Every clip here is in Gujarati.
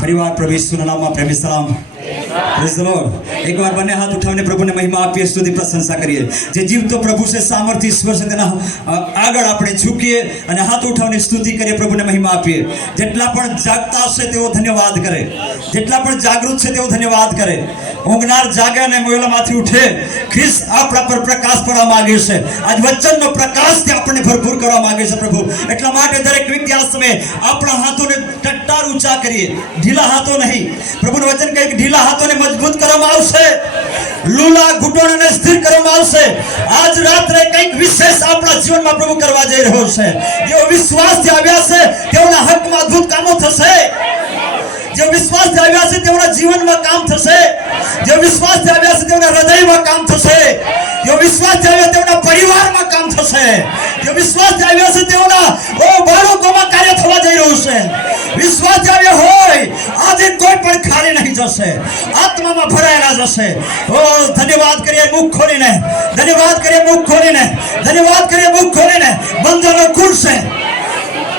ફરીવાર પ્રભુ ઈસુના નામમાં પ્રેમી સલામ. Praise the lord. એકવાર બંને હાથ ઉઠાવીને પ્રભુને મહિમા આપીએ, સ્તુતિ પ્રશંસા કરીએ. જે જીવતો પ્રભુ છે, સામર્થ્ય ઈશ્વર છે, તેના આગળ આપણે ઝૂકીએ અને હાથ ઉઠાવીને સ્તુતિ કરીએ, પ્રભુને મહિમા આપીએ. જેટલા પણ જાગતા હશે તેઓ ધન્યવાદ કરે, જેટલા પણ જાગૃત છે તેઓ ધન્યવાદ કરે. ઊંઘનાર જાગે અને મોયલામાંથી ઉઠે. ખ્રિસ્ત આપણા પર પ્રકાશ પડવા માંગે છે. આજ વચનનો પ્રકાશથી આપણને ભરપૂર કરવા માંગે છે પ્રભુ. એટલા માટે દરેક વ્યક્તિ આ સમયે આપણા હાથોને ટટ્ટાર ઊંચા કરીએ, ઢીલા હાથો નહીં. પ્રભુનું વચન કહે કે ઢીલા હાથોને મજબૂત કરવામાં આવશે, લૂલા ઘૂંટણોને સ્થિર કરવામાં આવશે. આજ રાત્રે કંઈક વિશેષ આપણા જીવનમાં પ્રભુ કરવા જઈ રહ્યો છે. જેઓ વિશ્વાસથી આવ્યા છે તેઓના હકમાં અદ્ભુત કામો થશે. જે વિશ્વાસથી આવ્યા છે તેઓના જીવનમાં કામ થશે. જે વિશ્વાસથી આવ્યા છે તેઓના હૃદયમાં કામ થશે. જે વિશ્વાસથી આવ્યા તેઓના પરિવારમાં કામ થશે. જે વિશ્વાસથી આવ્યા છે તેઓના બાળકોમાં કાર્ય થવા જઈ રહ્યું છે. વિશ્વાસથી આવ્યા હોય આજે કોઈ પણ ખાલી નહીં જશે, આત્મામાં ભરાયેલા જશે. ધન્યવાદ કરીએ મુખ ખોલીને, ધન્યવાદ કરીએ મુખ ખોલીને, ધન્યવાદ કરીએ મુખ ખોલીને. બંધનો ખુલશે.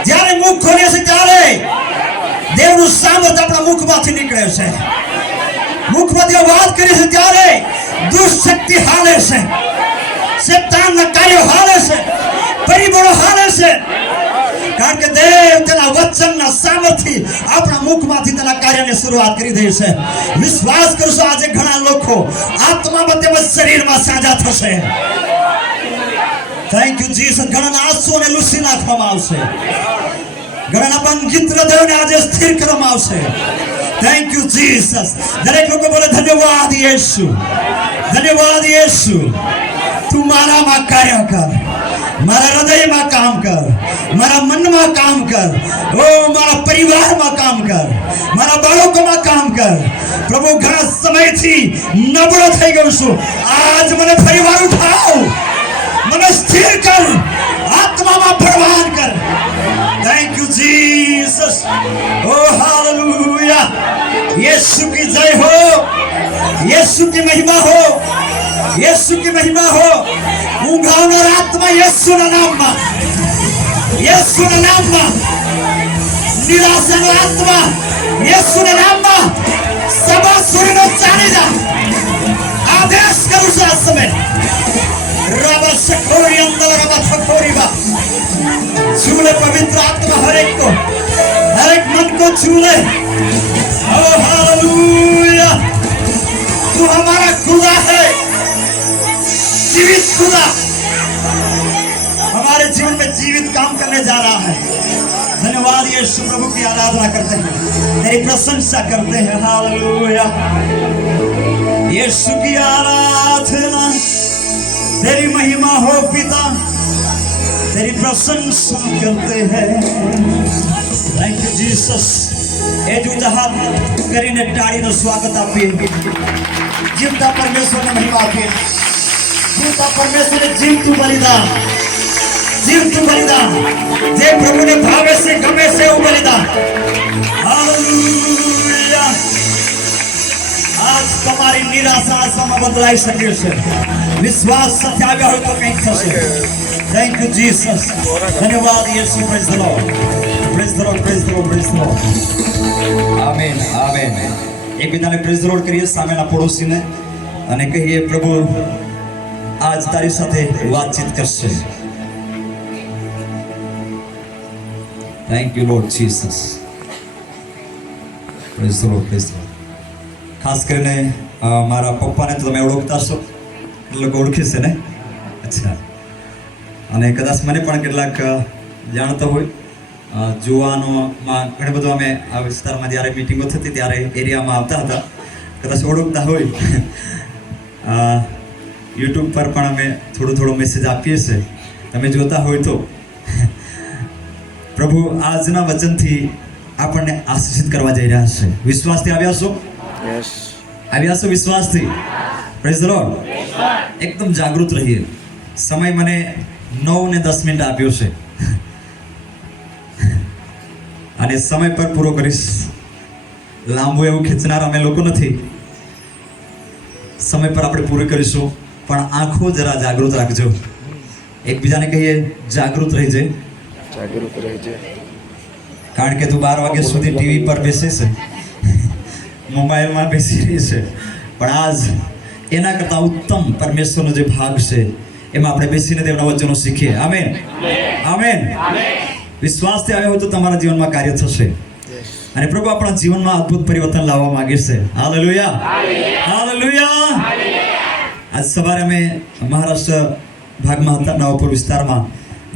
જ્યારે મુખ ખોલીએ છે ત્યારે દેવનું સામર્થ્ય આપણા મુખમાંથી નીકળે છે. મુખમાંથી વાત કરીએ છે ત્યારે દુષ્શક્તિ હાલે છે, શૈતાનના કાર્યો હાલે છે, પરિબળો હાલે છે. કારણ કે દેવ તેના વચનના સામર્થ્ય આપણા મુખમાંથી તેના કાર્યની શરૂઆત કરી દે છે. વિશ્વાસ કરશો આજે ઘણા લોકો આત્મામાં તેમજ શરીરમાં સાજા થશે. Thank you Jesus. ઘણા આંસુઓને લૂછી નાખવામાં આવશે. ઘણા બંધિત હૃદયોને આજે સ્થિર કરવામાં આવશે. Thank you Jesus. દરેક લોકો બોલે ધન્યવાદ યેસુ, ધન્યવાદ યેસુ. તું મારામાં કાર્ય કર, મારા હૃદયમાં કામ કર, મારા મનમાં કામ કર, મારા પરિવારમાં કામ કર, મારા બાળકોમાં કામ કર. પ્રભુ ઘણા સમયથી નબળો થઈ ગયો છું, આજ મને ફરીવાર ઉઠાવ, મને સ્થિર કર, આત્મામાં પ્રવાહ કર. Thank you Jesus. Oh hallelujah. यीशु की जय हो, यीशु की महिमा हो, यीशु की महिमा हो. ઊંઘાવનાર આત્મા યેસુના નામમાં, યેસુના નામમાં. નિરાશાનો આત્મા યેસુના નામમાં સબાસુરીનો ચાલી જા. આદેશ કરું છું આ સમય. રબા શકોરી અંદર રબા શકોરી બા. छू ले पवित्र आत्मा हर एक मन को छू ले. ओ हालेलुया. तू हमारा खुदा है, जीवित खुदा. हमारे जीवन में जीवित काम करने जा रहा है. धन्यवाद यीशु. प्रभु की आराधना करते हैं, तेरी प्रशंसा करते हैं. हालेलुया. यीशु की आराधना, तेरी महिमा हो पिता, तेरी प्रशंसा करते हैं. Thank you Jesus. ए जुदाहत કરીને ટાળીનું સ્વાગત આપીએ. જીવતા પરમેશ્વરને મહિમા આપીએ. જીવતા પરમેશ્વરને જીવતું બલિદાન, જીવતું બલિદાન જે પ્રભુને ભાવે છે, ગમે છે એવું બલિદાન. હાલેલુયા. આજ તમારી નિરાશા આશામાં બદલાઈ શકે છે. વિશ્વાસ સાથે આવ્યા હોય તો કંઈક થશે. Thank you Jesus. ધન્યવાદ Yesu. Praise the lord, praise the lord, praise the lord, praise the lord. Amen, amen. એકબીજાને પ્રેઝ ધ લોર્ડ કરીએ, સામેના પડોશીને, અને કહીએ પ્રભુ આજ તારી સાથે વાતચીત કરશે. Thank you lord Jesus. Praise the lord, praise the lord. ખાસ કરીને મારા પપ્પાને તો તમે ઓળખતા છો, લોકો ઓળખે છે ને? અચ્છા. અને કદાચ મને પણ કેટલાક જાણતા હોય. જુવાનોમાં ઘણું બધું અમે આ વિસ્તારમાં જ્યારે મિટિંગો થતી ત્યારે એરિયામાં આવતા હતા, કદાચ ઓળખતા હોય. યુટ્યુબ પર પણ અમે થોડો મેસેજ આપીએ છીએ, તમે જોતા હોય તો. પ્રભુ આજના વચનથી આપણને આશીષિત કરવા જઈ રહ્યા છે. વિશ્વાસથી આવ્યા છો? આવ્યા છો વિશ્વાસથી? Praise the lord. એકદમ જાગૃત રહીએ. સમય મને 9 ને 10 મિનિટ આપ્યો છે અને સમય પર પૂરો કરીશ. લાંબુ એવું ખેંચનાર અમે લોકો નથી. સમય પર આપણે પૂરું કરીશું, પણ આંખો જરા જાગૃત રાખજો. એકબીજાને કહીએ જાગૃત રહેજે, જાગૃત રહેજે. કારણ કે તું 12 વાગ્યા સુધી ટીવી પર બેસે છે મોબાઈલમાં બેસી રહી છે, પણ આજ એના કરતાં ઉત્તમ પરમેશ્વરનો જે ભાગ છે એમાં આપણે બેસીને તેમના વચનો શીખીએ. Amen, amen. વિશ્વાસથી આવ્યા હોય તો તમારા જીવનમાં કાર્ય થશે અને પ્રભુ આપણા જીવનમાં અદ્ભુત પરિવર્તન લાવવા માંગે છે. Hallelujah, hallelujah. આજ સવારે અમે મહારાષ્ટ્ર ભાગમાં હતા, નવાપુર વિસ્તારમાં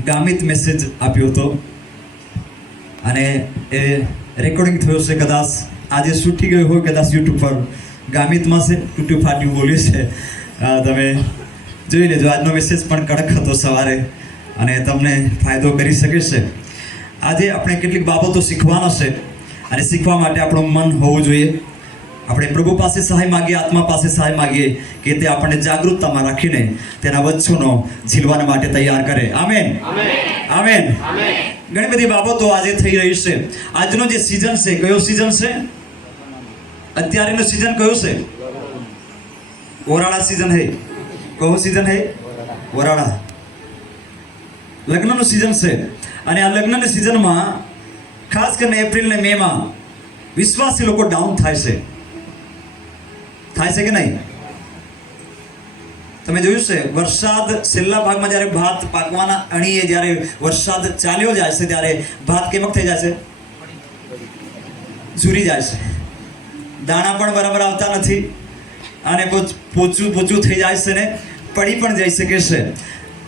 ગામિત મેસેજ આપ્યો હતો અને એ રેકોર્ડિંગ થયો છે. કદાચ આજે છૂટી ગયું હોય, કદાચ યુટ્યુબ પર ગામિતમાં છે, તૂટ્યું ફાટ્યું બોલ્યું છે. તમે જોઈ લેજો. આજનો મેસેજ પણ કડક હતો સવારે અને તમને ફાયદો કરી શકે છે. આજે આપણે કેટલીક બાબતો શીખવાના છે અને શીખવા માટે આપણું મન હોવું જોઈએ. આપણે પ્રભુ પાસે સહાય માગીએ, આત્મા પાસે સહાય માગીએ કે તે આપણને જાગૃતતામાં રાખીને તેના વચનો ઝીલવાના માટે તૈયાર કરે. Amen, amen. ઘણી બધી બાબતો આજે થઈ રહી છે. આજનો જે સિઝન છે, કયો સિઝન છે? અત્યારેનો સિઝન કયો છે? ઓરાળા સિઝન હે. કયો સિઝન હે? ઓરાળા. લગ્નનો સિઝન છે અને આ લગ્નની સિઝનમાં ખાસ કરીને એપ્રિલ ને મે માં વિશ્વાસી લોકો ડાઉન થાય છે. થાય છે કે નહીં? તમે જોયું છે વરસાદ છેલ્લા ભાગમાં જ્યારે ભાત પાકવાના અણીએ જ્યારે વરસાદ ચાલ્યો જાય છે ત્યારે ભાત કેમક થઈ જાય છે? ઝૂરી જાય છે. દાણા પણ બરાબર આવતા નથી અને પોચું થઈ જાય છે ને પડી પણ જઈ શકે છે.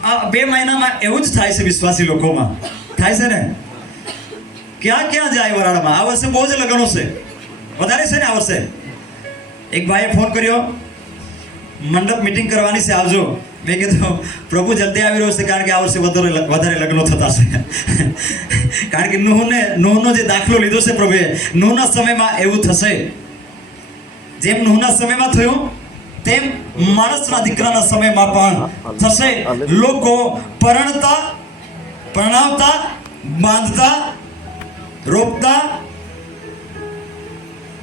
આ 2 મહિનામાં એવું જ થાય છે વિશ્વાસી લોકોમાં. થાય છે ને? ક્યાં ક્યાં જાય વરાળમાં? આ વર્ષે બહુ જ લગ્નો છે, વધારે છે ને આ વર્ષે. એક ભાઈએ ફોન કર્યો, મંડપ મીટિંગ કરવાની છે, આવજો. મેં કીધું પ્રભુ જલ્દી આવી રહ્યો છે, કારણ કે આ વર્ષે વધારે લગ્નો થતા છે. કારણ કે નૂહનો જે દાખલો લીધો છે પ્રભુએ, નૂહના સમયમાં એવું થશે. જેમ નૂહના સમયમાં થયું તેમ માણસના દીકરાના સમયમાં પણ થશે. લોકો પરણાવતા, બાંધતા, રોપતા,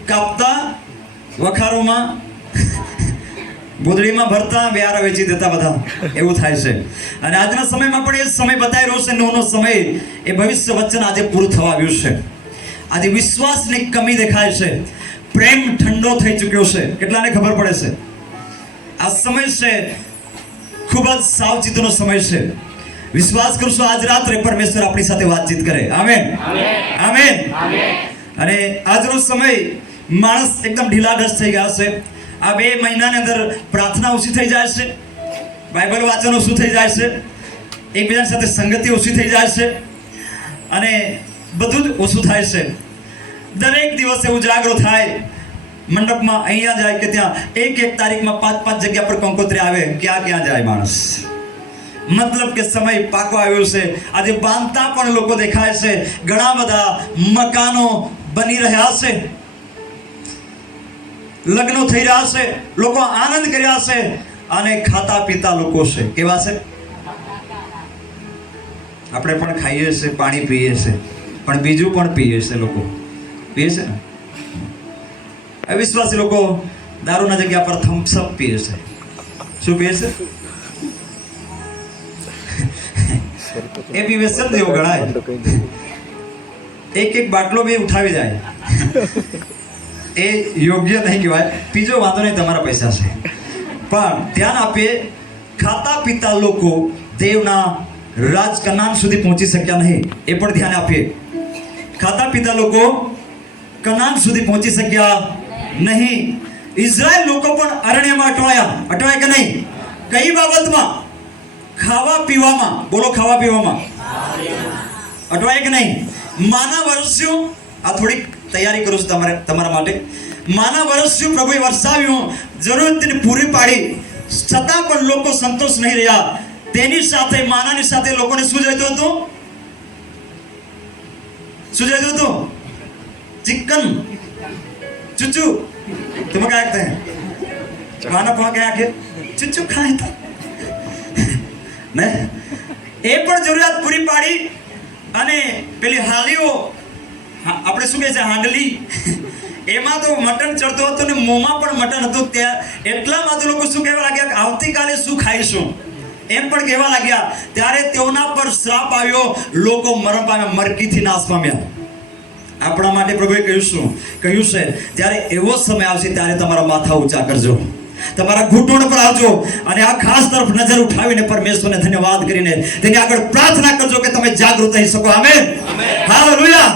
કાપતા, વખારોમાં ગોદડીમાં ભરતા, વ્યારા વેચી દેતા, બધા એવું થાય છે. અને આજના સમયમાં પણ એ સમય બતાવી રહ્યો છે. નૂહનો સમય એ ભવિષ્ય વચન આજે પૂરું થવા આવ્યું છે. આજે વિશ્વાસની કમી દેખાય છે. પ્રેમ ઠંડો થઈ ચૂક્યો છે. કેટલાને ખબર પડે છે? આ સમય છે ખૂબ જ સાવચેતીનો સમય છે. વિશ્વાસ કરશો આજ રાત્રે પરમેશ્વર આપણી સાથે વાતચીત કરે. Amen, amen. અને આજનો સમય માણસ એકદમ ઢીલાઢસ થઈ ગયા છે. આ 2 મહિનાની અંદર પ્રાર્થના ઓછી થઈ જાય છે, બાઇબલ વાંચન ઓછું થઈ જાય છે, એકબીજા સાથે સંગતિ ઓછી થઈ જાય છે અને બધું જ ઓછું થાય છે. દરેક દિવસે ઉજાગરો થાય, મંડપમાં અહીંયા જાય કે ત્યાં એક તારીખમાં 5 જગ્યા પર કંકોત્રી આવે. ક્યાં જાય માણસ? મતલબ કે સમય પાકવા આવ્યો છે. આજે બાંધતા પણ લોકો દેખાય છે. ઘણા બધા મકાનો બની રહ્યા છે, લગ્નો થઈ રહ્યા છે, લોકો આનંદ કર્યા છે અને ખાતા પીતા લોકો છે. કેવા છે? આપણે પણ ખાઈએ છીએ, પાણી પીએ છીએ, પણ બીજું પણ પીએ છે. લોકો પીએ છે ને? અવિશ્વાસી લોકો દારૂના જગ્યા પર થમ્સ અપ પીએ છે. શું પીએ છે? એ પીવે છે ને, એવું ગણાય. એક બાટલો બી ઉઠાવી જાય. એ યોગ્ય નહીં કહેવાય. પીજો, વાંધો નહીં, તમારા પૈસા છે. પણ ધ્યાન આપીએ, ખાતા પીતા લોકો દેવના રાજ કનાન સુધી પહોંચી શક્યા નહીં. એ પણ ધ્યાન આપીએ. ખાતા પીતા લોકો કનાન સુધી પહોંચી શક્યા નહીં. ઇઝરાયલ લોકો પણ અરણ્યમાં અટવાયા કે નહીં? કઈ બાબતમાં? ખાવા પીવામાં. બોલો, ખાવા પીવામાં અટવાય કે નહીં? માના વર્ષો, આ થોડીક તૈયારી કરું છું તમારા માટે. માના વર્ષો પ્રભુએ વરસાવ્યું, જરૂરતને પૂરી પાડી, છતાં પણ લોકો સંતોષ નહીં રહ્યા. તેની સાથે, માનાની સાથે લોકોને શું જોઈતું હતું? શું જોઈતું હતું? चिकन चुचू तुम्हें क्या कहते हैं? खाना पा क्या आके चुचू खाए था ને એ પણ જરૂરિયાત પૂરી પાડી. અને પેલી હાલીઓ, આપણે શું કહે છે, હાંડલી, એમાં તો મટન ચડતું હતું ને મોંમાં પણ મટન હતું. ત્યાં એટલામાં તો લોકો શું કહેવા લાગ્યા કે આવતીકાલે શું ખાઈશું એમ પણ કહેવા લાગ્યા. ત્યારે તેઓના પર શ્રાપ આવ્યો, લોકો મરણ પામ્યા, મરકીથી નાશ પામ્યા. આપણા માટે પ્રભુએ કહ્યું છે, જ્યારે એવો સમય આવશે ત્યારે તમારા માથા ઊંચા કરજો, તમારા ઘૂંટણ પર આવજો અને આ ખાસ તરફ નજર ઉઠાવીને પરમેશ્વરને ધન્યવાદ કરીને તેની આગળ પ્રાર્થના કરજો કે તમે જાગૃત થઈ શકો. Amen, hallelujah.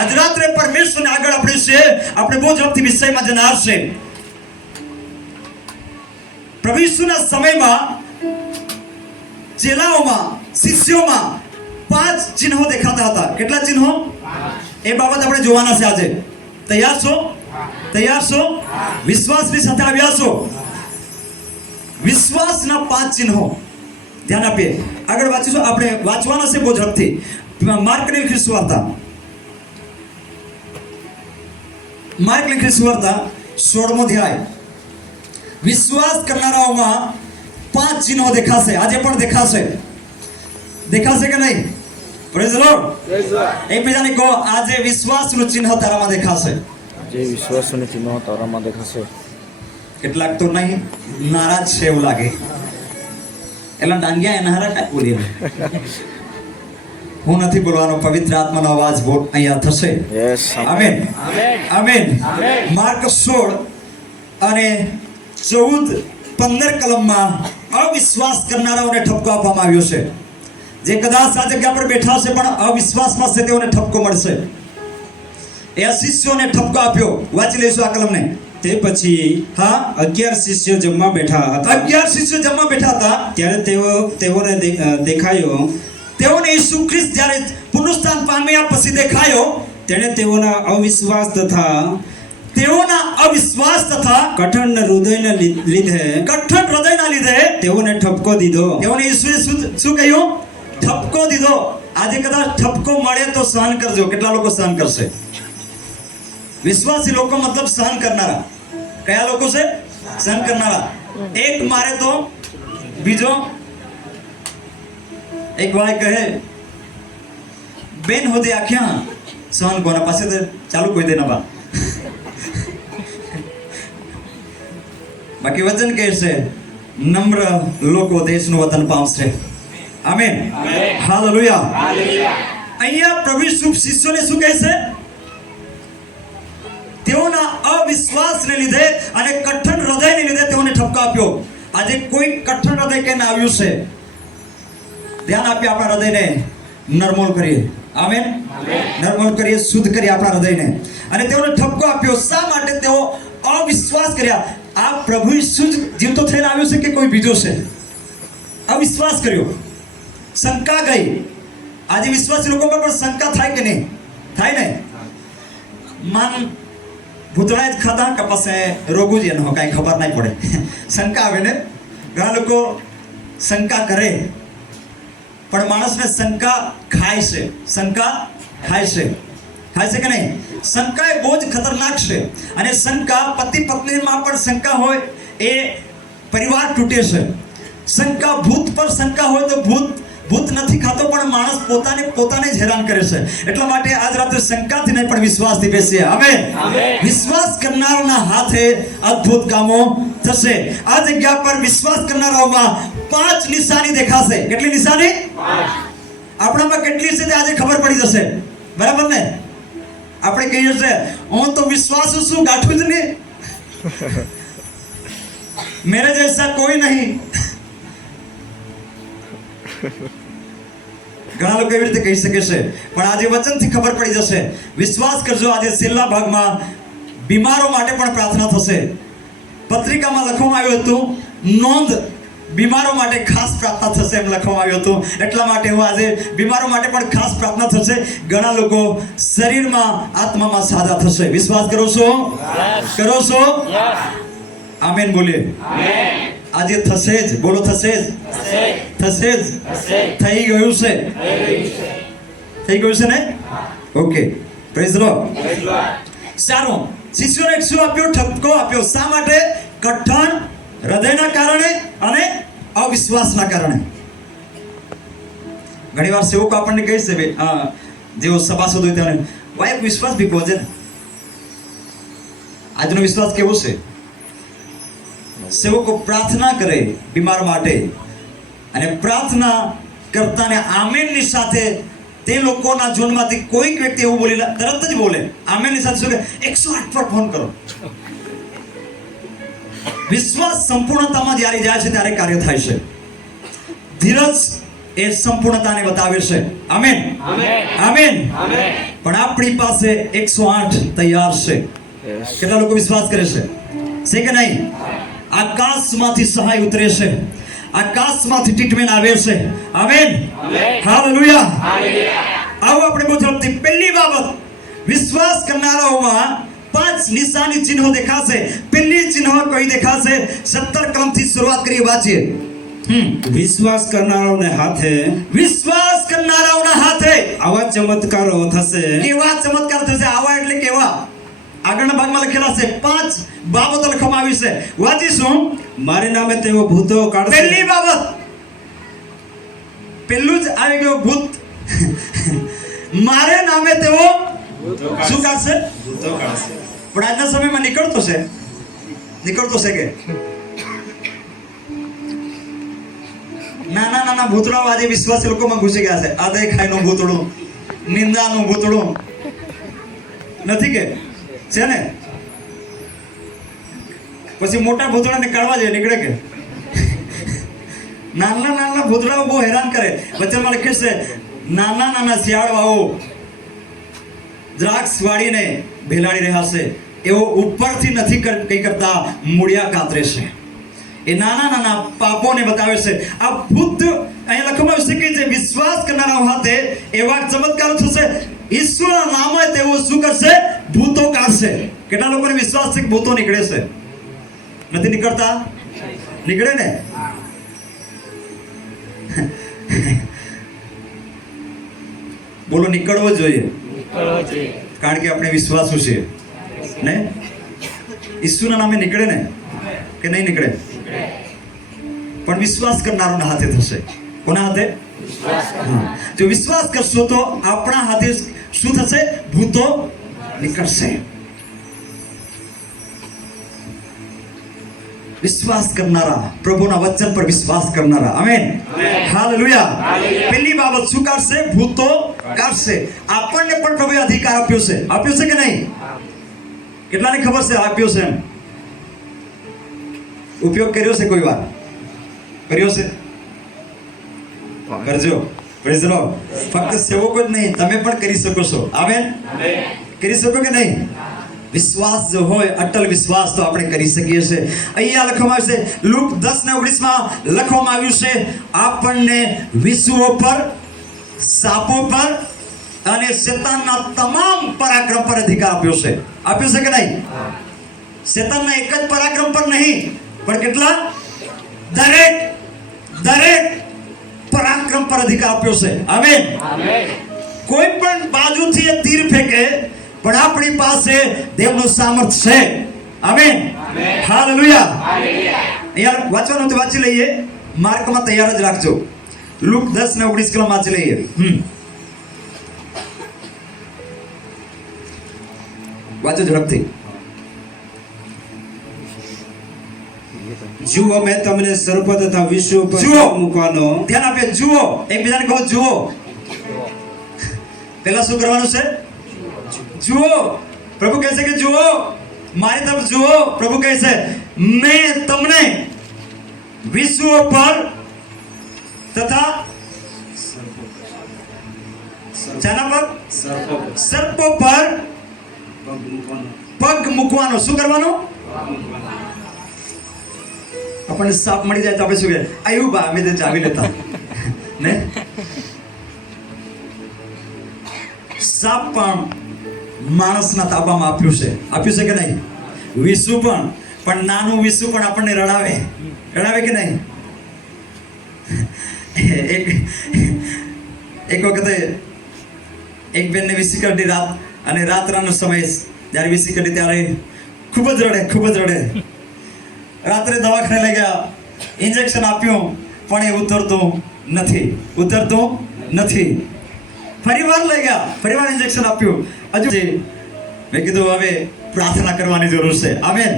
આજ રાત્રે પરમેશ્વરને આગળ આપણે બહુ ઝડપથી વિષયમાં જનાર છે. પ્રભુ ઈસુના સમયમાં ચેલાઓમાં, શિષ્યોમાં 5 ચિહ્નો દેખાતા હતા. કેટલા ચિહ્નો? એ બાબત આપણે જોવાના છે આજે. તૈયાર છો? વિશ્વાસની સાથે આવ્યા છો? વિશ્વાસના 5 ચિહ્નો ધ્યાન આપીએ. આગળ વાંચીશું. આપણે વાંચવાના છે બહુ ઝડપથી. માર્કની લખેલી સુવાર્તા 16મો અધ્યાય. વિશ્વાસ કરનારાઓમાં 5 ચિહ્નો દેખાશે. આજે પણ દેખાશે કે નહીં? Praise the lord. એકબીજાને કહો, આજે વિશ્વાસનું ચિહ્ન તારામાં દેખાશે. જે વિશ્વાસનું ચિહ્ન તારામાં દેખાશે. કેટલાક તો નહીં, નારાજ છે એવું લાગે. એટલે ડાંગ્યા એના કાંઈ બોલીએ. હું નથી બોલવાનો, પવિત્ર આત્માનો અવાજ અહીંયા થશે. Amen, amen. માર્ક 16 અને 14-15 કલમમાં અવિશ્વાસ કરનારાઓને ઠપકો આપવામાં આવ્યો છે. જે કદાચ આ જગ્યા પર બેઠા છે પણ અવિશ્વાસમાં છે, તેઓને ઠપકો મળશે. એ શિષ્યોને ઠપકો આપ્યો. વાંચી લઈશું આ કલમને. તે પછી 11 શિષ્યો જમવા બેઠા હતા. ત્યારે તેઓને દેખાયો. તેઓને ઈસુ ખ્રિસ્ત જ્યારે પુનરુત્થાન પામ્યા પછી દેખાયો. તેણે તેઓના અવિશ્વાસ તથા કઠણ હૃદયના લીધે તેઓને ઠપકો દીધો. તેઓને ઈસુએ શું કહ્યું? ઠપકો દીધો. આજે કદાચ ઠપકો મળે તો સહન કરજો. કેટલા લોકો સહન કરશે? વિશ્વાસી લોકો મતલબ સહન કરનારા. કયા લોકો છે? સહન કરનારા. એક મારે તો બીજો. એક ભાઈ કહે, બેન હોદે આખ્યા સહન કોના પાસે તો ચાલુ કોઈ દેના બા. બાકી વચન કહે છે, નમ્ર લોકો દેશનું વતન પામશે. Amen, hallelujah. અહીંયા પ્રભુ શિષ્યોને શું કહે છે? તેઓના અવિશ્વાસને લીધે અને કઠણ હૃદયને લીધે તેઓને ઠપકો આપ્યો. આજે કોઈ કઠણ હૃદય કેને આવ્યું છે? ધ્યાન આપીએ, આપણા હૃદયને નરમોલ કરીએ. આમેન, નરમોલ કરીએ, શુદ્ધ કરીએ આપણા હૃદયને. અને તેઓને ઠપકો આપ્યો. શા માટે તેઓ અવિશ્વાસ કર્યા? આ પ્રભુ ઈસુ જીવતો થઈને આવ્યો છે કે કોઈ બીજો છે? અવિશ્વાસ કર્યો, શંકા ગઈ. આજે વિશ્વાસી લોકો પર પણ શંકા થાય કે નહીં? થાય ને? માન ભૂતળા જ ખાધા કે પછી રોગું જ એનો કાંઈ ખબર નહીં પડે. શંકા આવે ને. ઘણા લોકો શંકા કરે, પણ માણસને શંકા ખાય છે. ખાય છે કે નહીં? શંકા એ બહુ જ ખતરનાક છે. અને શંકા પતિ પત્નીમાં પણ શંકા હોય એ પરિવાર તૂટે છે. શંકા ભૂત પર શંકા હોય તો ભૂત નથી ખાતો, પણ માણસ પોતાને જ હેરાન કરે છે. એટલા માટે આજ રાત્રે શંકાથી નહીં પણ વિશ્વાસથી બેસીએ. આમેન. વિશ્વાસ કરનારના હાથે અદ્ભુત કામો થશે. આ જગ્યા પર વિશ્વાસ કરનારાઓમાં 5 નિશાની દેખાશે. કેટલી નિશાની? આપણામાં કેટલી છે તે આજે ખબર પડી જશે. બરાબર ને? આપણે કહીએ છે, હું તો વિશ્વાસુ છું, ગાંઠું જ નહીં, મેરે જૈસા કોઈ નહીં. ઘણા લોકો એવી રીતે કહી શકે છે, પણ આજે વચનથી ખબર પડી જશે. વિશ્વાસ કરજો. આજે છેલ્લા ભાગમાં બીમારો માટે પણ પ્રાર્થના થશે. પત્રિકામાં લખવામાં આવ્યું હતું, નોંધ, બીમારો માટે ખાસ પ્રાર્થના થશે એમ લખવામાં આવ્યું હતું. એટલા માટે હું આજે બીમારો માટે પણ ખાસ પ્રાર્થના થશે. ઘણા લોકો શરીરમાં, આત્મામાં સાજા થશે. વિશ્વાસ કરો છો? આમેન બોલીએ. આજે થશે જ. બોલો, થશે જ. થઈ ગયું છે ને? Okay, praise the lord. સારું. શિષ્યોને શું આપ્યું? ઠપકો આપ્યો. શા માટે? કઠણ હૃદયના કારણે અને અવિશ્વાસના કારણે. ઘણીવાર સેવકો આપણને કહે છે, જેઓ સભાસદ હોય તેમને, વાય વિશ્વાસ બી પહોંચે ને. આજનો વિશ્વાસ કેવો છે? સેવકો પ્રાર્થના કરે બીમાર માટે, અને પ્રાર્થના કરતાને આમેનની સાથે તે લોકોના ઝુંડમાંથી કોઈક વ્યક્તિ એવું બોલેલા, તરત જ બોલે આમેનની સાથે શું કે 108 પર ફોન કરો. વિશ્વાસ સંપૂર્ણતામાં જ્યારે જાય છે ત્યારે કાર્ય થાય છે. ધીરજ એ સંપૂર્ણતાને બતાવે છે. Amen, amen. પણ આપણી પાસે 108 તૈયાર છે. કેટલા લોકો વિશ્વાસ કરે છે કે નહીં? આકાશમાંથી સહાય ઉતરે છે, આકાશમાંથી ટ્રીટમેન્ટ આવે છે. Amen, hallelujah. આવો આપણે બહુ ઝડપથી પહેલી બાબત, વિશ્વાસ કરનારાઓમાં 5 નિશાની ચિહ્નો દેખાશે. પહેલી ચિહ્ન કોઈ દેખાશે? 17 ક્રમથી શરૂઆત કરી વાંચીએ. વિશ્વાસ કરનારાઓને હાથે વિશ્વાસ કરનારાઓના હાથે આવા ચમત્કારો થશે. કેવા ચમત્કાર થશે? આવા એટલે કેવા? આગળના ભાગમાં લખેલા છે 5 બાબતો લખવામાં આવી છે. વાંચીશું. મારે નામે તેઓ ભૂતો કાઢશે. પહેલી બાબત, પહેલું જ આવી ગયું ભૂત. મારે નામે તેઓ શું કાઢશે? ભૂતો કાઢશે. પણ આજના સમયમાં નીકળતો છે કે નાના નાના ભૂતડાઓ આજે વિશ્વાસી લોકોમાં ઘૂસી ગયા છે. અદેખાઈનું ભૂતડું, નિંદાનું ભૂતડું નથી કે છે ને? પછી મોટા ભૂતડાને કાઢવા જાય નીકળે કે નાના નાના ભૂતડાઓ બહુ હેરાન કરે. વચનમાં લખે છે નાના નાના શિયાળવાઓ દ્રાક્ષ વાળીને ભેલાડી રહ્યા છે, એઓ ઉપરથી નથી કંઈ કરતા, મૂળિયા કાતરે છે. એ નાના નાના પાપોને બતાવે છે. આ ભૂત અહીંયા લખવામાં આવ્યું છે કે જે વિશ્વાસ કરનારા હાથે એવા ચમત્કારો થશે. ઈશ્વરના નામે તેઓ શું કરશે? ભૂતો કાઢશે. કેટલા લોકોને વિશ્વાસ છે કે ભૂતો નીકળે છે? નથી નીકળતા? નીકળે ને? બોલો, નીકળવો જોઈએ. કારણ કે આપણે વિશ્વાસુ છે ને. ઈશ્વરના નામે નીકળે ને કે નહીં નીકળે? પણ વિશ્વાસ કરનારોના હાથે થશે. કોના હાથે? જો વિશ્વાસ કરશો તો આપણા હાથે શું થશે? ભૂતો નીકળશે. વિશ્વાસ કરનારા, પ્રભુના વચન પર વિશ્વાસ કરનારા. Amen, hallelujah. પહેલી બાબત શું કાઢશે? ભૂતો કાઢશે. આપણને પણ પ્રભુએ અધિકાર આપ્યો છે. આપ્યો છે કે નહીં? કેટલાને ખબર છે આપ્યો છે? એમ ઉપયોગ કર્યો છે? કોઈ વાર કર્યો છે? કરજો. Praise the lord. ફક્ત સેવકો જ નહીં, તમે પણ કરી શકો છો. આમેન, કરી શકો કે નહીં? વિશ્વાસ જો હોય, અટલ વિશ્વાસ, તો આપણે કરી શકીએ છીએ. અહીંયા લખવામાં આવ્યું છે, લુક 10:19 લખવામાં આવ્યું છે, આપણને વિષુઓ પર, સાપો પર અને શેતાનના તમામ પરાક્રમ પર અધિકાર આપ્યો છે. આપ્યો છે કે નહીં? શેતાનના એક જ પરાક્રમ પર નહીં, પણ કેટલા? દરેક પરાક્રમ પર અધિકાર આપ્યો છે. આમેન. કોઈ પણ બાજુથી એ તીર ફેંકે, પણ આપણી પાસે દેવનું સામર્થ્ય છે. Amen, hallelujah. અહીંયા વાંચવાનું તો વાંચી લઈએ, માર્કમાં તૈયાર જ રાખજો. લુક 10:19 વાંચી લઈએ. વાંચો ઝડપથી. જુઓ, મેં તમને સર્પ તથા વિષુ પર જુઓ. મૂકવાનો. ધ્યાન આપે. જુઓ. એકબીજાને કહો જુઓ. પહેલા શું કરવાનું છે? જુઓ. પ્રભુ કહે છે કે જુઓ, મારી તરફ જુઓ. પ્રભુ કહે છે મેં તમને વિષુઓ પર તથા શાના પર? સર્પો પર પગ મૂકવાનો. શું કરવાનું? આપણને સાપ મળી જાય તો આપણે શું કહે? આવ્યું બા, અમે તે ચાવી લેતા ને. સાપ પણ માણસના તાબામાં આપ્યું છે. આપ્યું છે કે નહીં? વિષુ પણ નાનું વિષુ પણ આપણને રડાવે કે નહીં? એક વખતે એક બેનને વિસી કરી રાત, અને રાત્રાનો સમય જ્યારે વિસી કરી ત્યારે ખૂબ જ રડે. રાત્રે દવાખાને લઈ ગયા, ઇન્જેક્શન આપ્યું, પણ એ ઉતરતું નથી. ફરીવાર લઈ ગયા, ફરીવાર ઇન્જેક્શન આપ્યું. હજુ મેં કીધું હવે પ્રાર્થના કરવાની જરૂર છે. આમેન.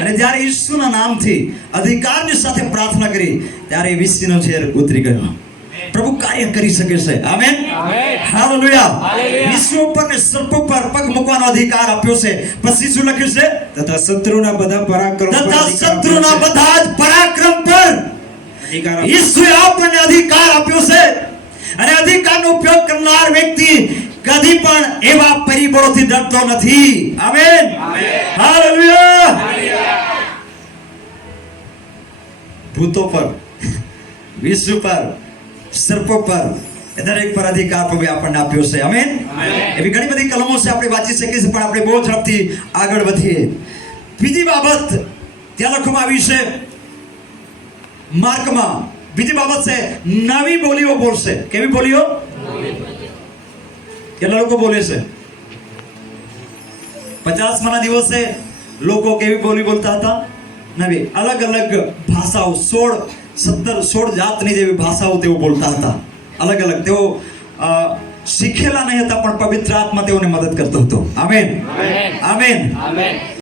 અને જ્યારે ઈસુના નામથી અધિકારની સાથે પ્રાર્થના કરી, ત્યારે વિસીનો ઝેર ઉતરી ગયો. પ્રભુ કાર્ય કરી શકે છે આમેન હાલેલુયા વિશ્વ ઉપર ને સર્પ પર પગ મૂકવાનો અધિકાર આપ્યો છે પછી શું લખ્યું છે તથા શત્રુના બધા પરાક્રમ પર તથા અધિકાર શત્રુના આપ્યો છે. બધા જ પરાક્રમ પર અધિકાર આપ્યો. ઈશ્વરે આપણને અધિકાર આપ્યો છે અને અધિકારનો ઉપયોગ કરનાર વ્યક્તિ કદી પણ એવા પરિબળોથી ડરતો નથી આમેન હાલેલુયા ભૂતો પર વિશ્વ પર સર્પો પર એ દરેક પર અધિકાર પ્રભુએ આપણને આપ્યો છે આમેન એવી ઘણી બધી કલમો છે આપણે વાંચી શકીએ છીએ પણ આપણે બહુ ઝડપથી આગળ વધીએ બીજી બાબત ત્યાં લખવામાં આવી છે માર્કમાં બીજી બાબત છે નવી બોલીઓ બોલશે કેવી બોલીઓ કેટલા લોકો બોલે છે 50માના દિવસે લોકો કેવી બોલી બોલતા હતા નવી અલગ અલગ ભાષાઓ 16 જાતની જેવી ભાષાઓ તેઓ બોલતા હતા અલગ અલગ તેઓ શીખેલા નહીં હતા પણ પવિત્ર આત્મા તેઓને મદદ કરતો હતો આમેન આમેન